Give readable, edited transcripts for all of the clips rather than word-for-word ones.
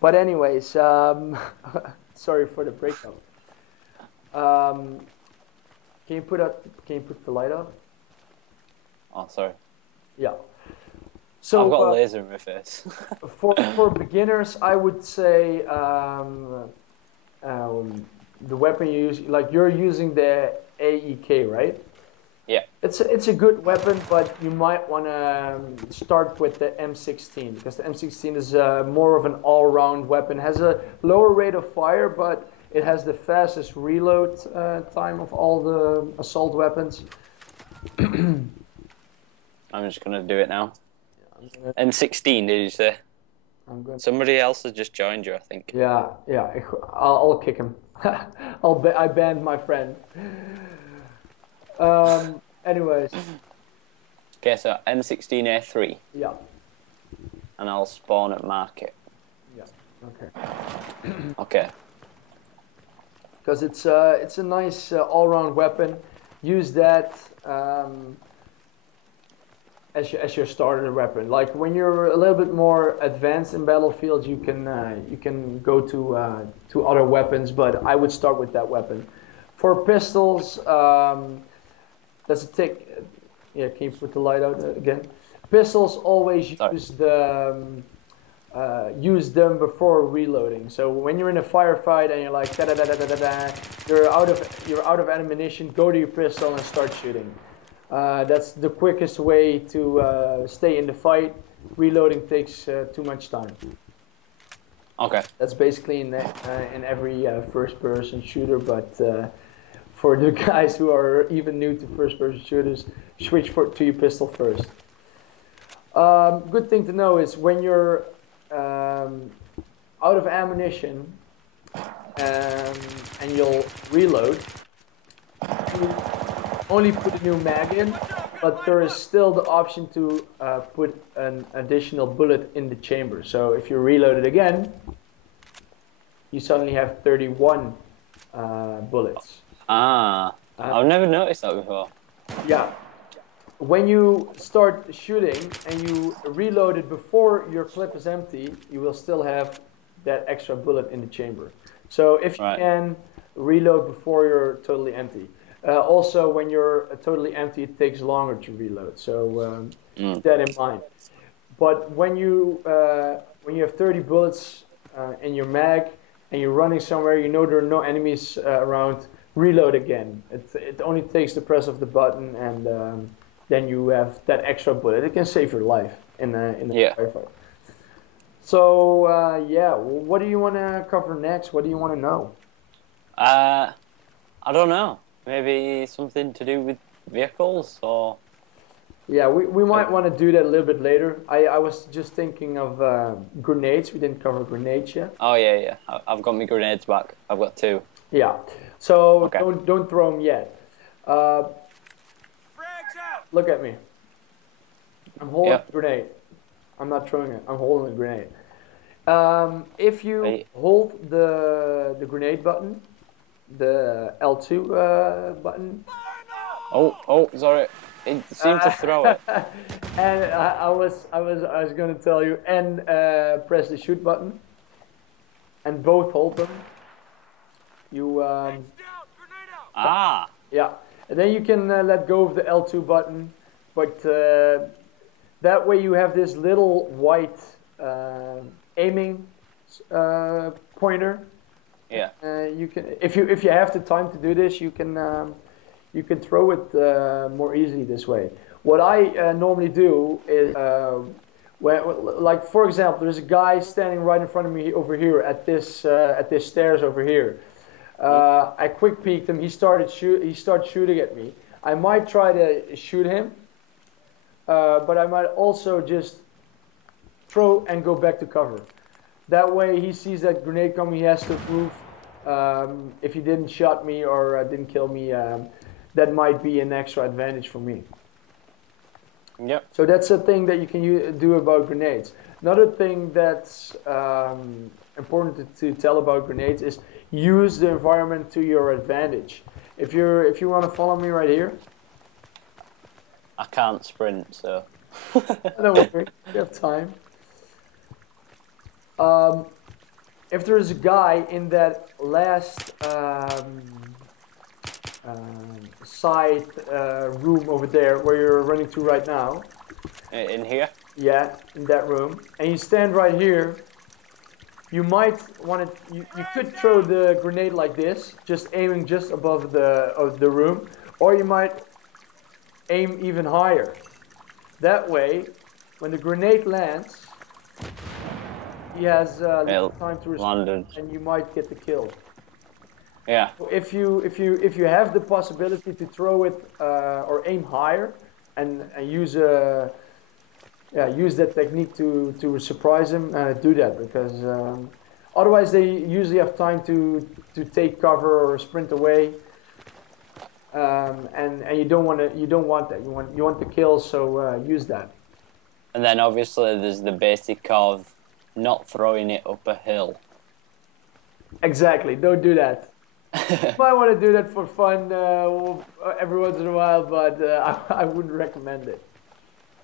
But anyways, sorry for the breakup. Um, can you put the light up? Oh, sorry. Yeah. I've So got a laser in my face. for beginners, I would say the weapon you use, like you're using the AEK, right? Yeah. It's a good weapon, but you might want to start with the M16 because the M16 is more of an all-round weapon. Has a lower rate of fire, but it has the fastest reload time of all the assault weapons. I'm just gonna do it now. I'm gonna, M16, did you say? I'm gonna, Somebody else has just joined you, I think. yeah, yeah. I'll kick him. I banned my friend. Anyways, Okay, so M16A3, yeah, and I'll spawn at market. yeah. Okay. Okay. Because it's a nice all-round weapon. Use that as your starter weapon. Like when you're a little bit more advanced in battlefield, you can go to other weapons, but I would start with that weapon. For pistols, let's take. Yeah, can you put the light out again? Pistols always Sorry. use them before reloading. So when you're in a firefight and you're like da da da da da da da, you're out of ammunition. Go to your pistol and start shooting. That's the quickest way to stay in the fight. Reloading takes too much time. Okay. That's basically in every first-person shooter, but for the guys who are even new to first-person shooters, switch to your pistol first. Good thing to know is when you're out of ammunition and you'll reload, you only put a new mag in, but there is still the option to put an additional bullet in the chamber. So if you reload it again, you suddenly have 31 bullets. I've never noticed that before. Yeah. When you start shooting and you reload it before your clip is empty, you will still have that extra bullet in the chamber. So if you can reload before you're totally empty. Also, when you're totally empty, it takes longer to reload. So keep that in mind. But when you have 30 bullets in your mag and you're running somewhere, you know there are no enemies around. Reload again. It only takes the press of the button and then you have that extra bullet. It can save your life in the firefight. So yeah, what do you want to cover next? What do you want to know? I don't know. Maybe something to do with vehicles or. Yeah, we might want to do that a little bit later. I was just thinking of grenades. We didn't cover grenades yet. Oh yeah. I've got my grenades back. I've got 2. Yeah. So don't throw them yet. Look at me. I'm holding a grenade. I'm not throwing it. I'm holding a grenade. If you hold the grenade button, the L2 button. Oh, sorry. It seemed to throw it. And I was going to tell you, and press the shoot button, and both hold them. You yeah, and then you can let go of the L2 button, but that way you have this little white aiming pointer. Yeah. You can, if you have the time to do this, you can throw it more easily this way. What I normally do is, like for example, there's a guy standing right in front of me over here at this stairs over here. I quick peeked him. He started shooting at me. I might try to shoot him, but I might also just throw and go back to cover. That way, he sees that grenade coming. He has to move. If he didn't shot me or didn't kill me, that might be an extra advantage for me. Yep. So that's a thing that you can do about grenades. Another thing that's important to tell about grenades is use the environment to your advantage. If you want to follow me right here. I can't sprint, so. Don't worry, you have time. if there's a guy in that last side room over there where you're running to right now. In here? Yeah, in that room. And you stand right here. You might want to. You could throw the grenade like this, just aiming just above the room, or you might aim even higher. That way, when the grenade lands, he has little time to respond, and you might get the kill. Yeah. So if you have the possibility to throw it or aim higher, and use that technique to surprise him, do that, because otherwise they usually have time to take cover or sprint away, and you don't want that. You want the kill, so use that. And then obviously there's the basic of not throwing it up a hill. Exactly, don't do that. You might want to do that for fun every once in a while, but I wouldn't recommend it.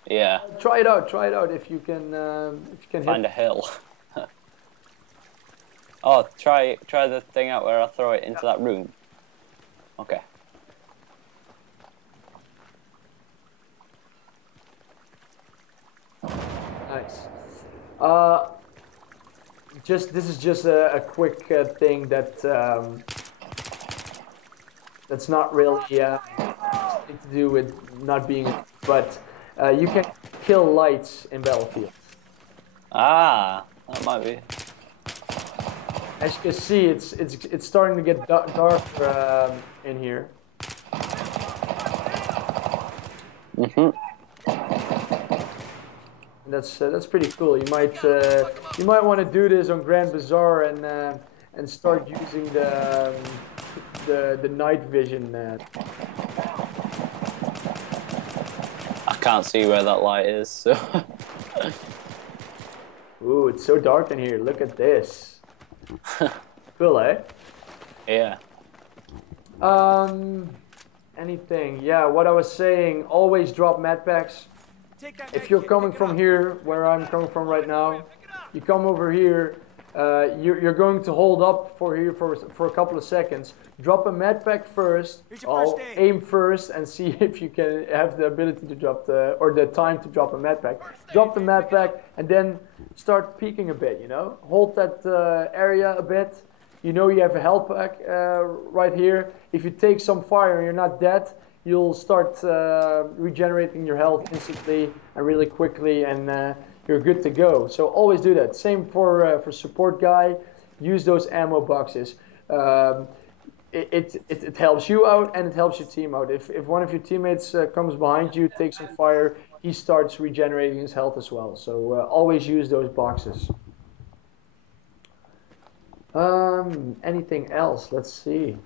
Yeah. Try it out if you can find a hill. Oh, try the thing out where I throw it into that room. Okay. Nice. This is just a quick thing that that's not really something to do with not being, but you can kill lights in battlefield. Ah, that might be. As you can see, it's starting to get darker in here. Mhm. That's pretty cool. You might want to do this on Grand Bazaar and start using the night vision. I can't see where that light is, so. Ooh, it's so dark in here. Look at this. Cool, eh? Yeah. Anything? Yeah. What I was saying. Always drop med packs. If you're coming from here, where I'm coming from right now, you come over here. You're going to hold up for a couple of seconds. Drop a med pack first. I'll aim first and see if you can have the ability to drop the time to drop a med pack. Drop the med pack and then start peeking a bit. Hold that area a bit. You have a health pack right here. If you take some fire and you're not dead, you'll start regenerating your health instantly and really quickly, and you're good to go. So always do that. Same for support guy. Use those ammo boxes. It helps you out and it helps your team out. If one of your teammates comes behind you, takes some fire, he starts regenerating his health as well. So always use those boxes. Anything else? Let's see.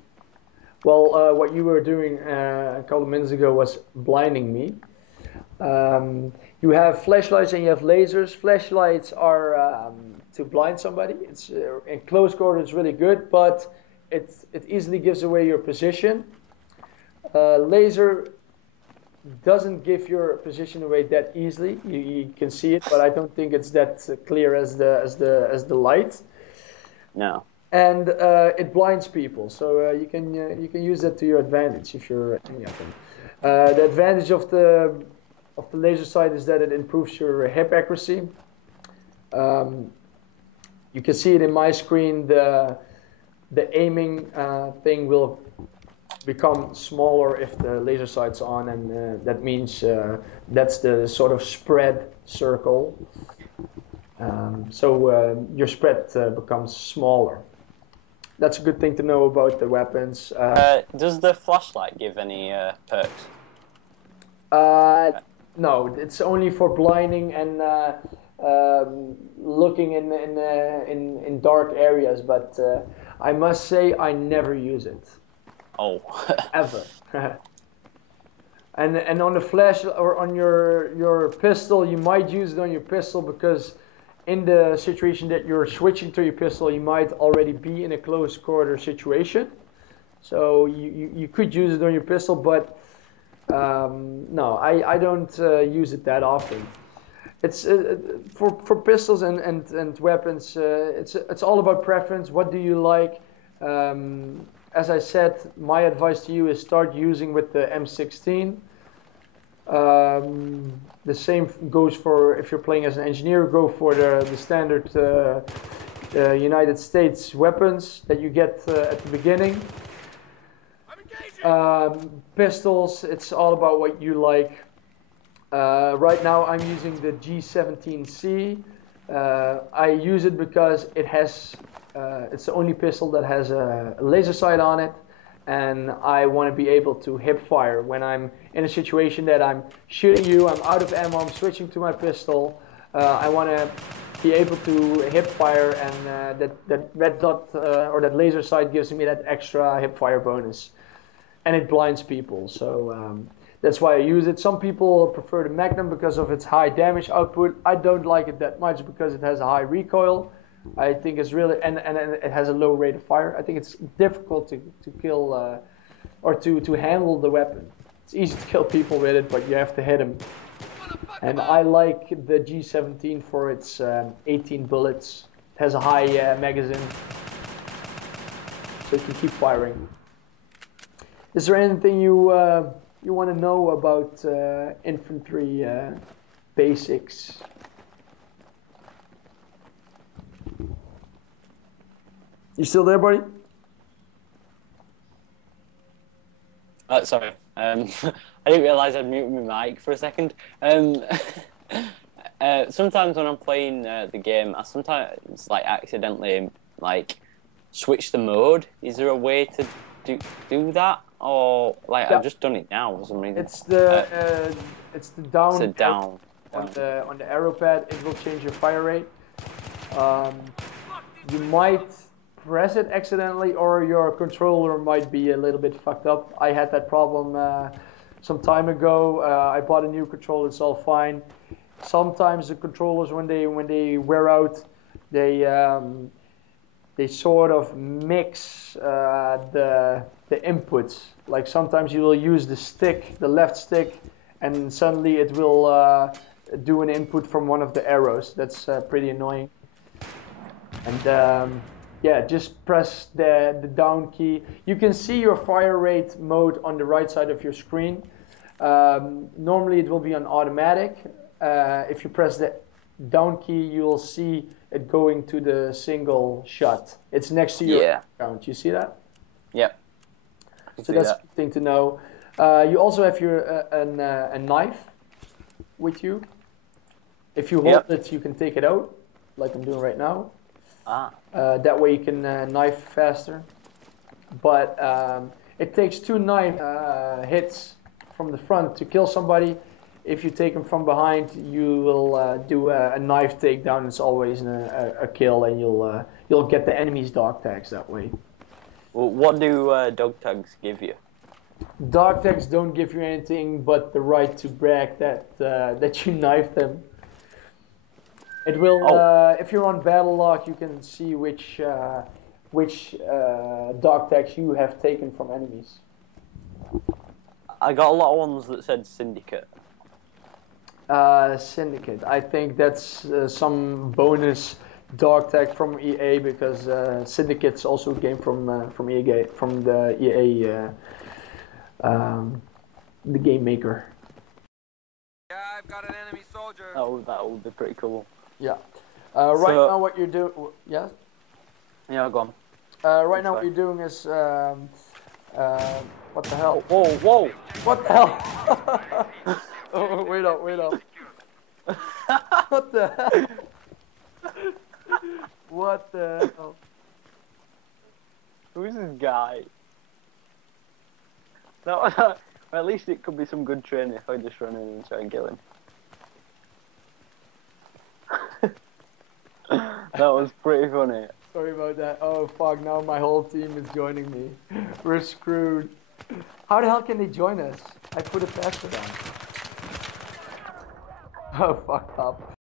Well, what you were doing a couple of minutes ago was blinding me. You have flashlights and you have lasers. Flashlights are to blind somebody. It's in close quarter. It's really good, but it easily gives away your position. Laser doesn't give your position away that easily. You can see it, but I don't think it's that clear as the light. No. And it blinds people, so you can use that to your advantage if you're any of them. The advantage of the laser sight is that it improves your hip accuracy. You can see it in my screen. The aiming thing will become smaller if the laser sight's on, and that means that's the sort of spread circle. So your spread becomes smaller. That's a good thing to know about the weapons. Does the flashlight give any perks? No, it's only for blinding and looking in dark areas. But I must say, I never use it. Oh. Ever. And on the flash or on your pistol, you might use it on your pistol because in the situation that you're switching to your pistol, you might already be in a close quarter situation. So you could use it on your pistol, but no, I don't use it that often. It's for pistols and weapons. It's all about preference. What do you like? As I said, my advice to you is start using with the M16. The same goes for if you're playing as an engineer. Go for the standard United States weapons that you get at the beginning. Pistols. It's all about what you like. Right now I'm using the G17C. I use it because it has, it's the only pistol that has a laser sight on it, and I want to be able to hip fire when I'm in a situation that I'm shooting you, I'm out of ammo, I'm switching to my pistol. I want to be able to hip fire, and that red dot or that laser sight gives me that extra hip fire bonus, and it blinds people. So that's why I use it. Some people prefer the Magnum because of its high damage output. I don't like it that much because it has a high recoil. I think it's really, and it has a low rate of fire. I think it's difficult to kill or to handle the weapon. It's easy to kill people with it, but you have to hit them. And I like the G17 for its 18 bullets. It has a high magazine, so you can keep firing. Is there anything you want to know about infantry basics? You still there, buddy? Sorry. I didn't realise I'd muted my mic for a second. Sometimes when I'm playing the game, I sometimes like accidentally like switch the mode. Is there a way to do that, or like I've just done it now for some reason? It's the down. It's a down. On the arrow pad. It will change your fire rate. You might press it accidentally, or your controller might be a little bit fucked up. I had that problem some time ago. I bought a new controller. It's all fine. Sometimes the controllers, when they wear out, they sort of mix the inputs. Like sometimes you will use the stick, the left stick, and suddenly it will do an input from one of the arrows. That's pretty annoying. And yeah, just press the down key. You can see your fire rate mode on the right side of your screen. Normally it will be on automatic. If you press the down key, you will see it going to the single shot. It's next to your account. You see that? Yeah. So that's a thing to know. You also have your a knife with you. If you hold it, you can take it out, like I'm doing right now. That way you can knife faster. But it takes 2 knife hits from the front to kill somebody. If you take them from behind, you will do a knife takedown. It's always a kill, and you'll get the enemy's dog tags that way. Well, what do dog tags give you? Dog tags don't give you anything but the right to brag that you knifed them. It will, if you're on battle log, you can see which dog tags you have taken from enemies. I got a lot of ones that said Syndicate. Syndicate. I think that's some bonus dog tag from EA, because Syndicate's also a game from EA, from the EA, the game maker. Yeah, I've got an enemy soldier. That would be pretty cool. Yeah. Right now, what you're doing? Yes. Yeah, go on. Right now, what you're doing is what the hell? Whoa! What the hell? Oh, wait up. What the hell? What the hell? Who's this guy? No, at least it could be some good training if I just run in and try and kill him. That was pretty funny. Sorry about that. Oh fuck, now my whole team is joining me. We're screwed. How the hell can they join us? I put it faster down. Oh, fucked up.